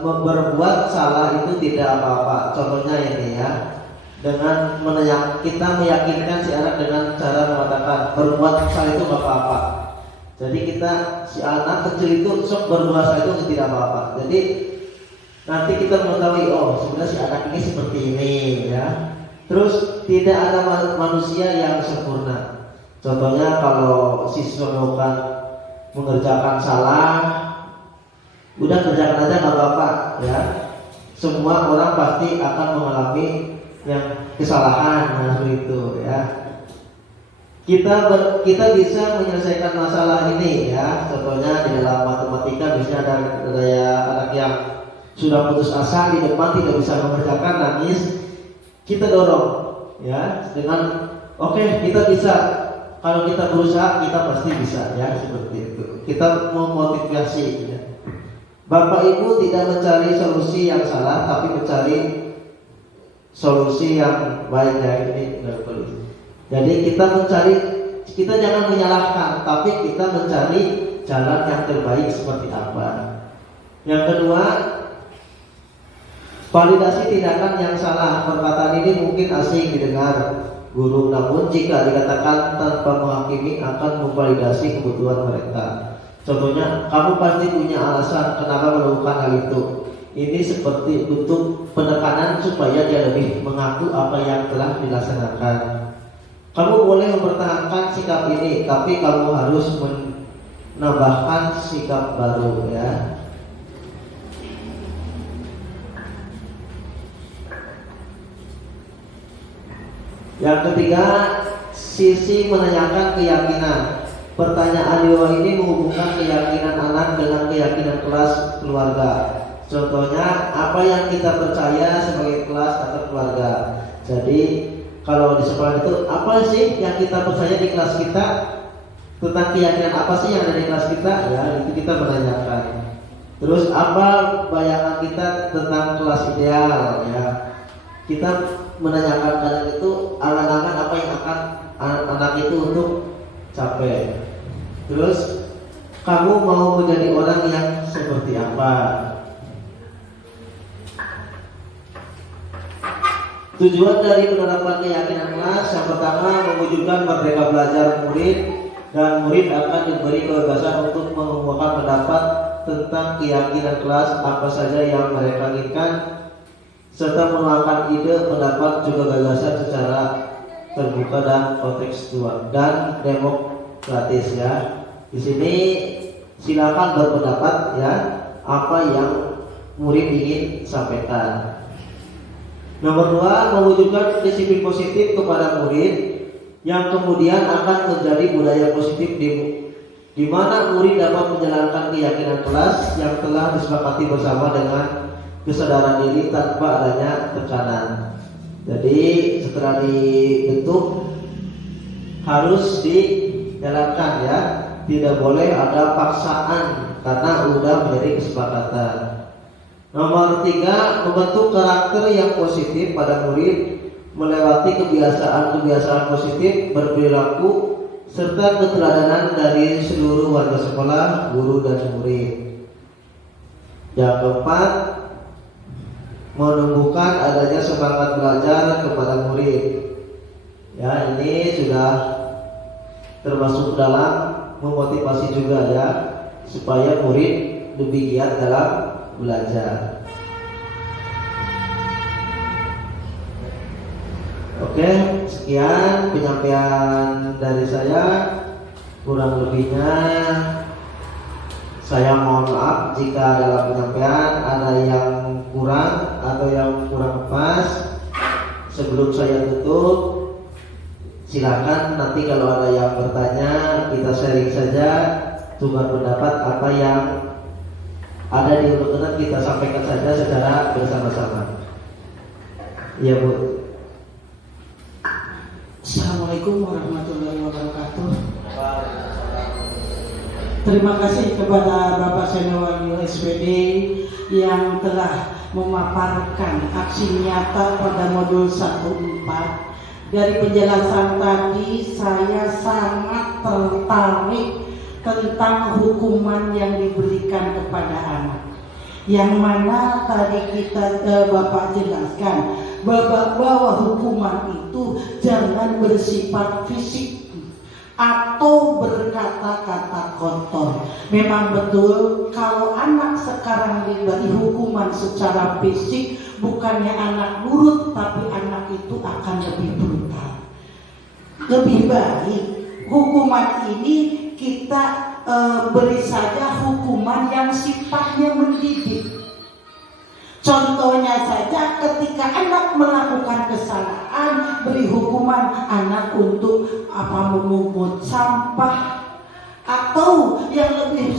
berbuat salah itu tidak apa-apa. Contohnya ini ya, dengan kita meyakinkan si anak dengan cara mengatakan berbuat salah itu nggak apa-apa. Jadi si anak kecil itu sok berbuat salah itu tidak apa-apa. Jadi nanti kita mengetahui, oh sebenarnya si anak ini seperti ini ya. Terus tidak ada manusia yang sempurna. Contohnya kalau siswa mengerjakan salah, udah kerjakan aja nggak apa-apa ya. Semua orang pasti akan mengalami yang kesalahan itu ya. Kita bisa menyelesaikan masalah ini ya. Contohnya di dalam matematika misalnya ada anak yang sudah putus asa di depan tidak bisa mengerjakan, nangis. Kita dorong ya dengan oke, kita bisa. Kalau kita berusaha kita pasti bisa ya, seperti itu. Kita memotivasi ya. Bapak Ibu tidak mencari solusi yang salah, tapi mencari solusi yang baik ya, ini nggak perlu. Jadi kita jangan menyalahkan, tapi kita mencari jalan yang terbaik seperti apa. Yang kedua, validasi tindakan yang salah. Perkataan ini mungkin asing didengar guru, namun jika dikatakan tanpa menghakimi akan memvalidasi kebutuhan mereka. Contohnya, kamu pasti punya alasan kenapa melakukan hal itu. Ini seperti bentuk penekanan supaya dia lebih mengaku apa yang telah dilaksanakan. Kamu boleh mempertahankan sikap ini, tapi kamu harus menambahkan sikap baru ya. Yang ketiga, sisi menanyakan keyakinan. Pertanyaan di bawah ini menghubungkan keyakinan anak dengan keyakinan kelas keluarga. Contohnya, apa yang kita percaya sebagai kelas atau keluarga. Jadi, kalau di sekolah itu, apa sih yang kita percaya di kelas kita? Tentang keyakinan apa sih yang ada di kelas kita? Ya, itu kita menanyakan. Terus, apa bayangan kita tentang kelas ideal? Ya, kita menanyakan kalian itu angan-angan apa yang akan anak itu untuk capai. Terus kamu mau menjadi orang yang seperti apa? Tujuan dari penerapan keyakinan kelas yang pertama mewujudkan merdeka belajar murid, dan murid akan diberi kebebasan untuk mengemukakan pendapat tentang keyakinan kelas apa saja yang mereka inginkan, serta menuangkan ide, pendapat, juga gagasan secara terbuka dan kontekstual dan demokratis ya. Di sini silakan berpendapat ya, apa yang murid ingin sampaikan. Nomor 2, mewujudkan disiplin positif kepada murid yang kemudian akan menjadi budaya positif di mana murid dapat menjalankan keyakinan kelas yang telah disepakati bersama dengan kesadaran diri tanpa adanya tekanan. Jadi setelah dibentuk harus dijalankan ya, tidak boleh ada paksaan karena sudah menjadi kesepakatan. Nomor 3, membentuk karakter yang positif pada murid melewati kebiasaan-kebiasaan positif berperilaku serta keteladanan dari seluruh warga sekolah, guru dan murid. Yang keempat, menumbuhkan adanya semangat belajar kepada murid. Ya, ini sudah termasuk dalam memotivasi juga ya, supaya murid lebih giat dalam belajar. Oke, sekian penyampaian dari saya. Kurang lebihnya saya mohon maaf jika dalam penyampaian ada yang kurang atau yang kurang pas. Sebelum saya tutup, silakan nanti kalau ada yang bertanya kita sharing saja, tukar pendapat apa yang ada di unek-unek kita sampaikan saja secara bersama-sama. Ya Bu. Assalamualaikum warahmatullahi wabarakatuh. Terima kasih kepada Bapak Senior SPD yang telah memaparkan aksi nyata pada modul 14. Dari penjelasan tadi saya sangat tertarik tentang hukuman yang diberikan kepada anak. Yang mana tadi Bapak jelaskan bahwa hukuman itu jangan bersifat fisik atau berkata-kata kotor. Memang betul kalau anak sekarang diberi hukuman secara fisik, bukannya anak nurut, tapi anak itu akan lebih brutal. Lebih baik hukuman ini kita beri saja hukuman yang sifatnya mendidik. Contohnya saja ketika anak melakukan kesalahan, beri hukuman anak untuk memungut sampah. Atau yang lebih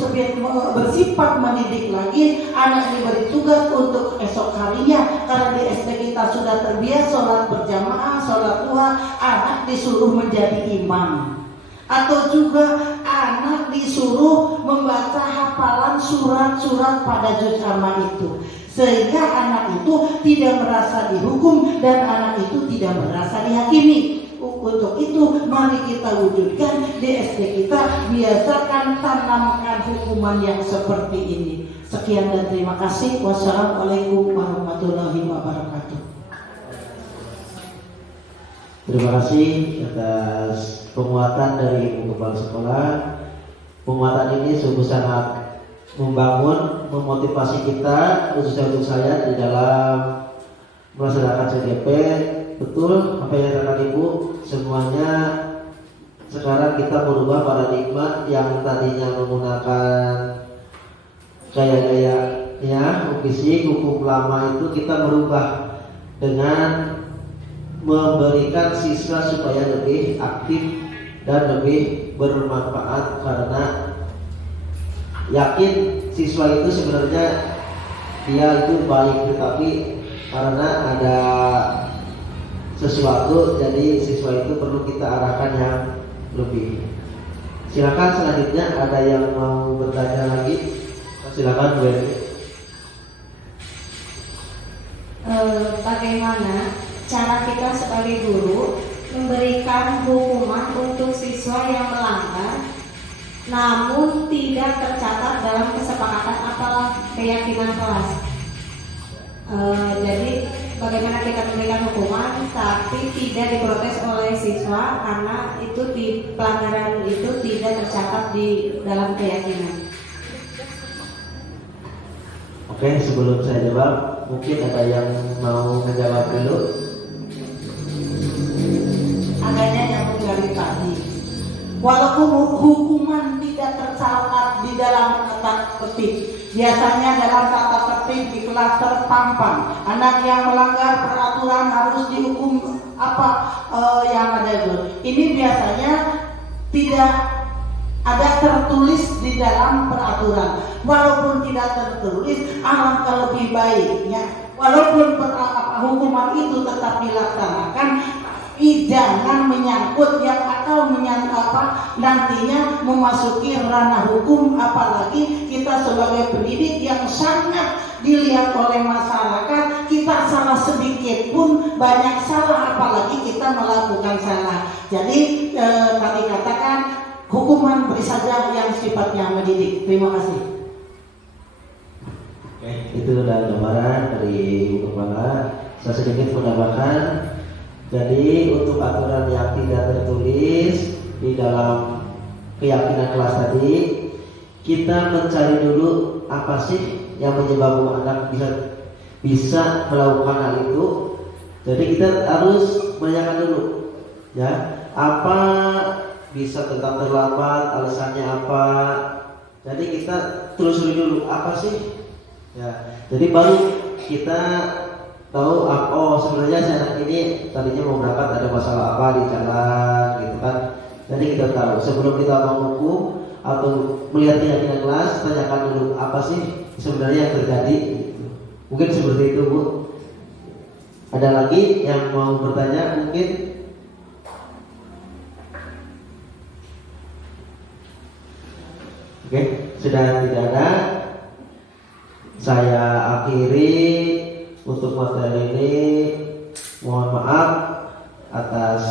bersifat mendidik lagi, anak diberi tugas untuk esok harinya. Karena di SD kita sudah terbiasa sholat berjamaah, sholat duha, anak disuruh menjadi imam. Atau juga anak disuruh membaca hafalan surat-surat pada juz amma itu, sehingga anak itu tidak merasa dihukum dan anak itu tidak merasa dihakimi. Untuk itu mari kita wujudkan di SD kita, biasakan tanamkan hukuman yang seperti ini. Sekian dan terima kasih. Wassalamualaikum warahmatullahi wabarakatuh. Terima kasih atas penguatan dari Ibu Kepala Sekolah. Penguatan ini sungguh sangat membangun, memotivasi kita, khususnya untuk saya di dalam melaksanakan CDP. Betul apa yang dikatakan Ibu, semuanya sekarang kita merubah paradigma yang tadinya menggunakan gaya-gayanya fisik, hukum lama itu kita merubah dengan memberikan siswa supaya lebih aktif dan lebih bermanfaat, karena yakin siswa itu sebenarnya dia itu baik, tetapi karena ada sesuatu jadi siswa itu perlu kita arahkan yang lebih. Silakan selanjutnya ada yang mau bertanya lagi, silakan Bu. Bagaimana cara kita sebagai guru memberikan hukuman untuk siswa yang melanggar namun tidak tercatat dalam kesepakatan atau keyakinan kelas? Jadi bagaimana kita memberikan hukuman tapi tidak diprotes oleh siswa karena itu di pelanggaran itu tidak tercatat di dalam keyakinan. Oke, sebelum saya jawab, mungkin ada yang mau menjawab dulu. Adanya yang dari tadi, walaupun hukuman tidak tercatat di dalam tata tertib, biasanya dalam tata tertib di kelas terpampang anak yang melanggar peraturan harus dihukum yang ada itu. Ini biasanya tidak ada tertulis di dalam peraturan. Walaupun tidak tertulis, alangkah lebih baiknya walaupun hukuman itu tetap dilaksanakan, jangan menyangkut yang akan nantinya memasuki ranah hukum, apalagi kita sebagai pendidik yang sangat dilihat oleh masyarakat. Kita salah sedikit pun banyak salah, apalagi kita melakukan salah. Jadi tadi katakan hukuman beri saja yang sifatnya mendidik. Terima kasih. Oke, itu adalah gambaran dari Ibu Kepala. Saya sedikit menambahkan. Jadi untuk aturan yang tidak tertulis di dalam keyakinan kelas tadi, kita mencari dulu apa sih yang menyebabkan anak bisa melakukan hal itu. Jadi kita harus menanyakan dulu, ya, apa bisa tentang terlambat, alasannya apa, Jadi kita telusuri dulu apa sih? Ya, jadi baru kita tahu oh sebenarnya si anak ini tadinya mau berangkat ada masalah apa di jalan gitu kan. Jadi kita tahu sebelum kita menghukum atau melihat keyakinan kelas, tanyakan dulu apa sih sebenarnya yang terjadi gitu. Mungkin seperti itu Bu. Ada lagi yang mau bertanya mungkin? Oke, sudah tidak ada. Saya akhiri untuk materi ini. Mohon maaf atas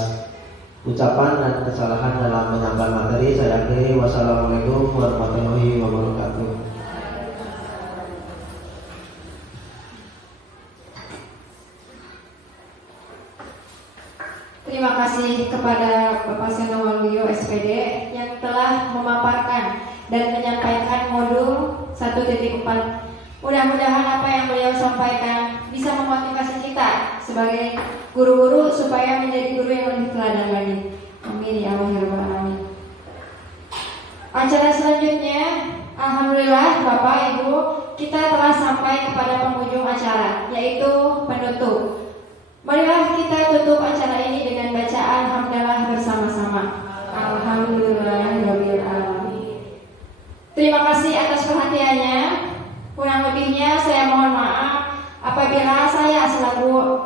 ucapan dan kesalahan dalam menyampaikan materi. Saya akhiri. Wassalamualaikum warahmatullahi wabarakatuh. Terima kasih kepada Bapak Seno Waluyo SPD yang telah memaparkan dan menyampaikan modul 1.4. Mudah-mudahan apa yang beliau sampaikan bisa memotivasi kita sebagai guru-guru supaya menjadi guru yang lebih teladan lagi. Amin ya Allah ya Rabbal alamin. Acara selanjutnya, alhamdulillah Bapak Ibu, kita telah sampai kepada penghujung acara, yaitu penutup. Marilah kita tutup acara ini dengan bacaan hamdalah bersama-sama. Alhamdulillahirabbil alamin. Terima kasih atas perhatiannya. Kurang lebihnya saya mohon maaf apabila saya selaku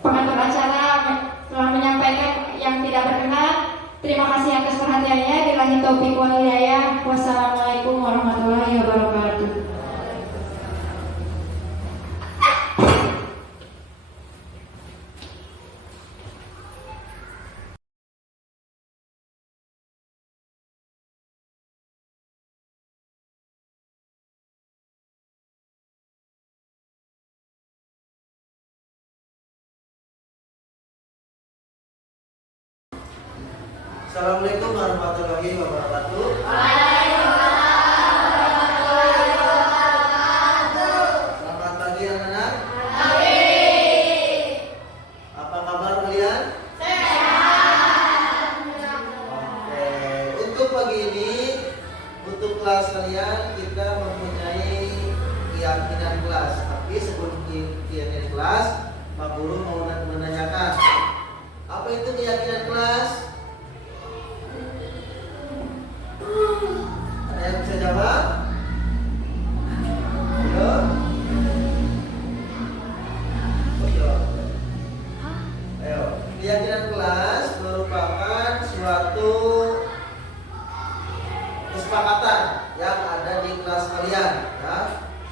pengatur acara telah menyampaikan yang tidak berkenan. Terima kasih atas perhatiannya. Billahi taufiq wal hidayah. Wassalamualaikum warahmatullahi wabarakatuh. Assalamualaikum warahmatullahi wabarakatuh. Selamat pagi anak-anak. Apa kabar kalian? Oke, untuk pagi ini, untuk kelas kalian kita mempunyai keyakinan kelas. Tapi sebelum keyakinan kelas, Pak Guru mau menanyakan, apa itu keyakinan kelas? Ada yang bisa jawab? Ayo. Ayo. Keyakinan kelas merupakan suatu kesepakatan yang ada di kelas kalian, ya,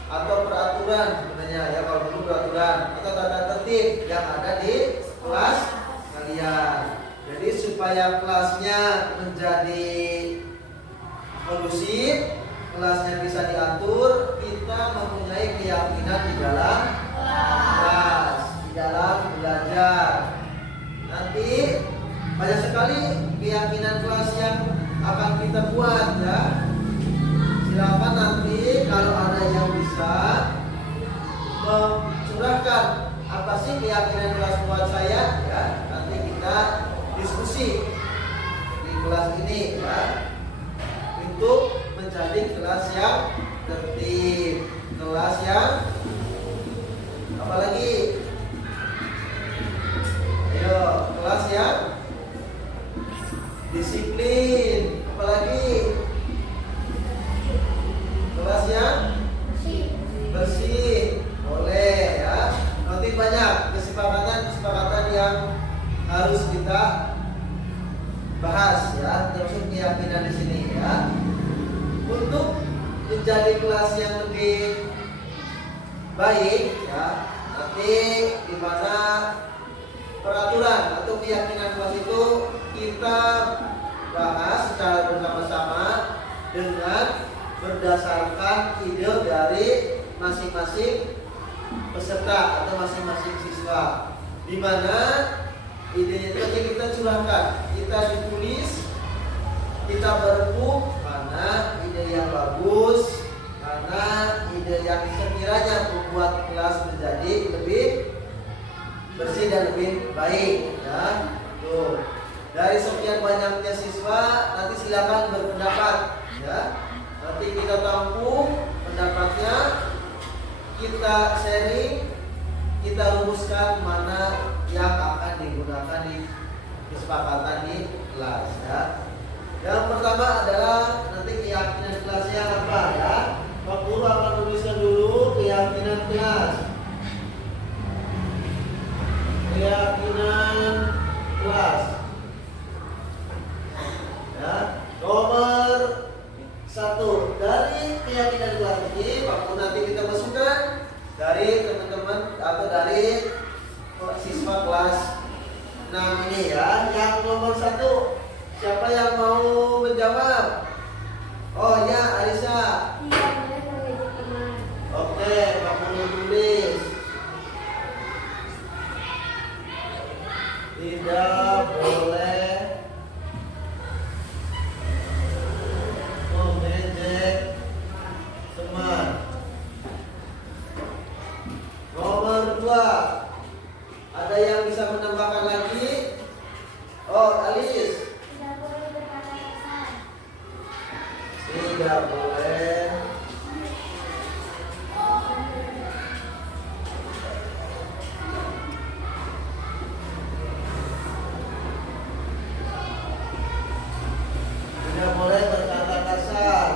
atau peraturan sebenarnya ya, kalau dulu peraturan atau tata tertib yang ada di kelas kalian. Jadi supaya kelasnya menjadi kondusif, kelasnya bisa diatur, kita mempunyai keyakinan di dalam kelas, di dalam belajar. Nanti banyak sekali keyakinan kelas yang akan kita buat ya. Silakan nanti kalau ada yang bisa mencurahkan apa sih keyakinan kelas buat saya ya. Nanti kita diskusi di kelas ini ya, untuk menjadi kelas yang tertib, kelas yang apalagi, ayo kelas yang disiplin, apalagi kelas yang bersih, boleh ya. Nanti banyak kesepakatan yang harus kita bahas ya, termasuk keyakinan di sini ya. Untuk menjadi kelas yang lebih baik ya, nanti di mana peraturan atau keyakinan kelas itu kita bahas secara bersama-sama dengan berdasarkan ide dari masing-masing peserta atau masing-masing siswa, di mana idenya itu kita curahkan, kita ditulis, kita berebut mana ide yang bagus, mana ide yang sekiranya membuat kelas menjadi lebih bersih dan lebih baik ya. Tuh. Dari sekian banyaknya siswa, nanti silakan berpendapat ya. kita sharing, kita rumuskan mana yang akan digunakan di kesepakatan di kelas ya. Yang pertama adalah nanti keyakinan kelasnya apa ya. Pak Guru akan tuliskan dulu keyakinan kelas. Keyakinan kelas. Ya, nomor 1 dari keyakinan kelas ini, Pak Guru nanti kita masukkan dari teman-teman atau dari siswa kelas 6 ini ya. Yang nomor 1, siapa yang mau menjawab? Oh ya, Arisa. Iya, boleh mengejek teman. Oke, Pak Guru tulis. Tidak boleh mengejek teman. Nomor 2, ada yang bisa menambahkan lagi? Oh, Alis. Tidak boleh berkata kasar. Tidak boleh berkata kasar.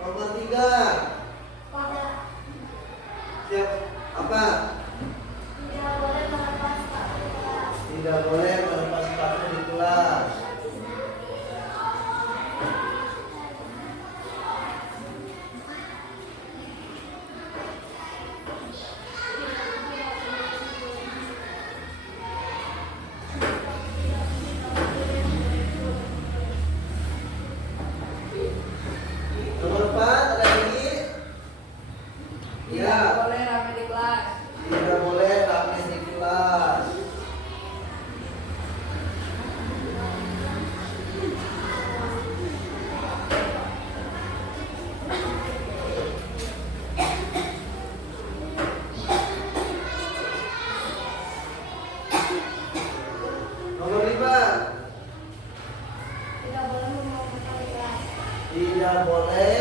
Nomor 3, Pada siap apa? tidak boleh melepas sepatu kelas. Tidak boleh melepas sepatu di kelas. Nomor 4, ada lagi? Ya, boleh ramai di kelas. tidak boleh rame di kelas. Nomor 5, Tidak boleh memotong kelas. tidak boleh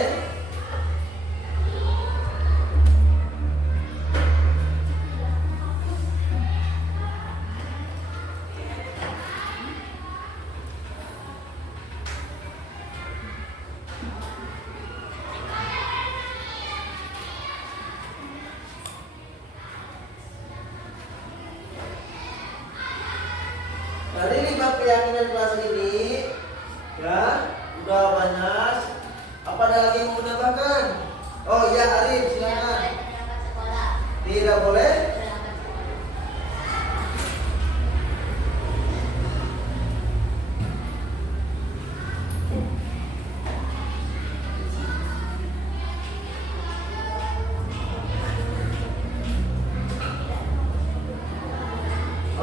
dari 5 keyakinan kelas ini ya, udah banyak. Apa ada lagi yang mau menambahkan? Oh iya, Arif, silakan. Berangkat sekolah. Tidak boleh Berangkat sekolah.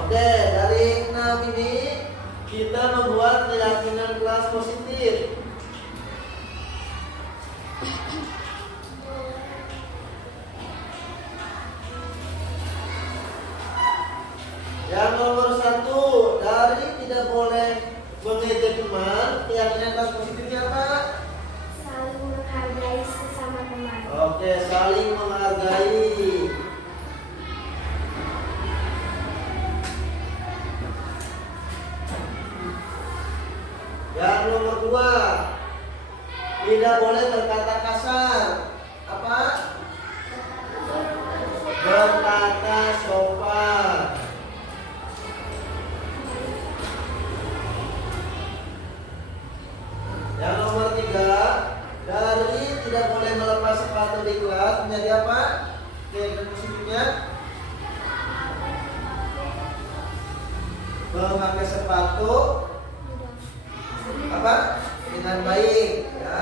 Oke, dari 6 ini kita membuat keyakinan kelas positif. Yang nomor 1, dari tidak boleh mengejek teman, keyakinan kelas positifnya apa? Saling menghargai sesama teman. Oke, saling menghargai. Yang nomor 2, tidak boleh berkata kasar. Apa? Berkata sopan. Yang nomor 3, dari tidak boleh melepas sepatu di kelas menjadi apa? Keyakinan positifnya memakai sepatu apa? Dengan baik ya.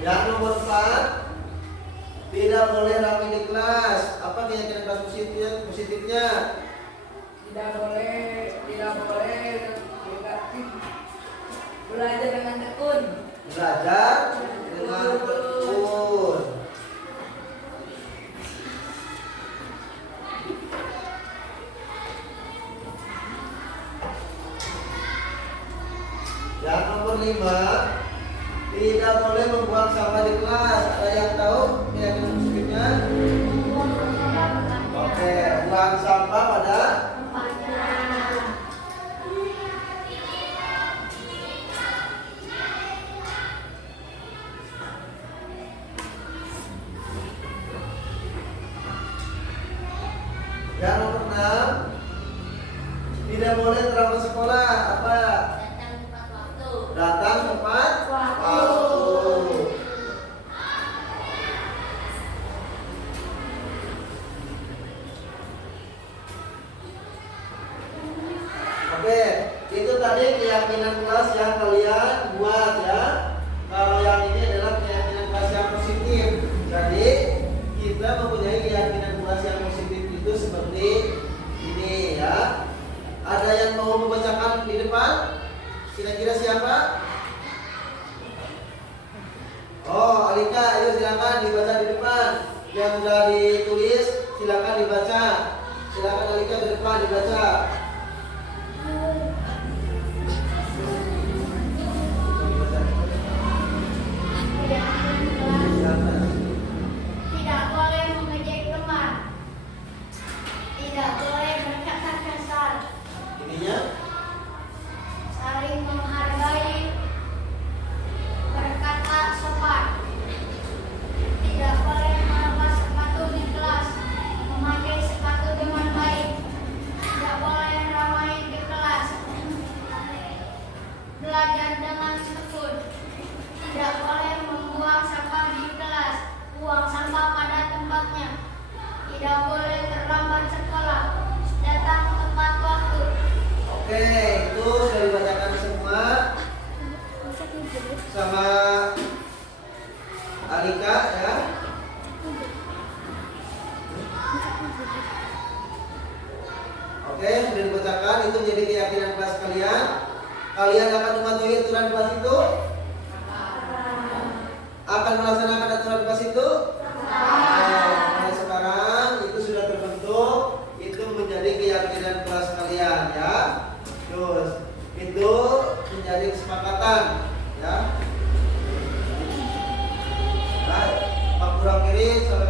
Yang nomor 4, tidak boleh ramai di kelas. Apa keyakinan kelas positifnya? tidak boleh belajar dengan tekun. Belajar dengan tekun. kelima, tidak boleh membuang sampah di kelas. Ada yang tahu keyakinan muslimnya? Oke, buang sampah pada yang nomor 6, tidak boleh terlambat sekolah. Apa? Datang tepat waktu. Oke, itu tadi keyakinan kelas yang kalian buat ya. Kalau yang ini adalah keyakinan kelas yang positif. Jadi kita mempunyai keyakinan kelas yang positif itu seperti ini ya. Ada yang mau membacakan di depan? Kira-kira siapa? Oh, Alika, ayo silakan dibaca di depan. Yang sudah ditulis silakan dibaca. Silakan Alika di depan dibaca. Tidak boleh mengejek teman. Tidak boleh berkata kasar. Ininya? Saling menghargai. Berkata sopan. Tidak boleh melepas sepatu di kelas. Memakai sepatu dengan baik. Tidak boleh ramai di kelas. Belajar dengan tekun. Tidak boleh membuang sampah di kelas. Buang sampah pada tempatnya. Tidak boleh terlambat sekolah. Datang tepat waktu. Oke, itu sudah dibacakan semua sama Alika ya. Oke, sudah dibacakan. Itu menjadi keyakinan kelas kalian. Kalian akan mematuhi aturan kelas itu? Akan melaksanakan aturan kelas itu? Mulai sekarang itu sudah terbentuk. Itu menjadi keyakinan kelas kalian ya. Terus itu menjadi kesepakatan ya. Baik, Pak Kurang Kiri, saudara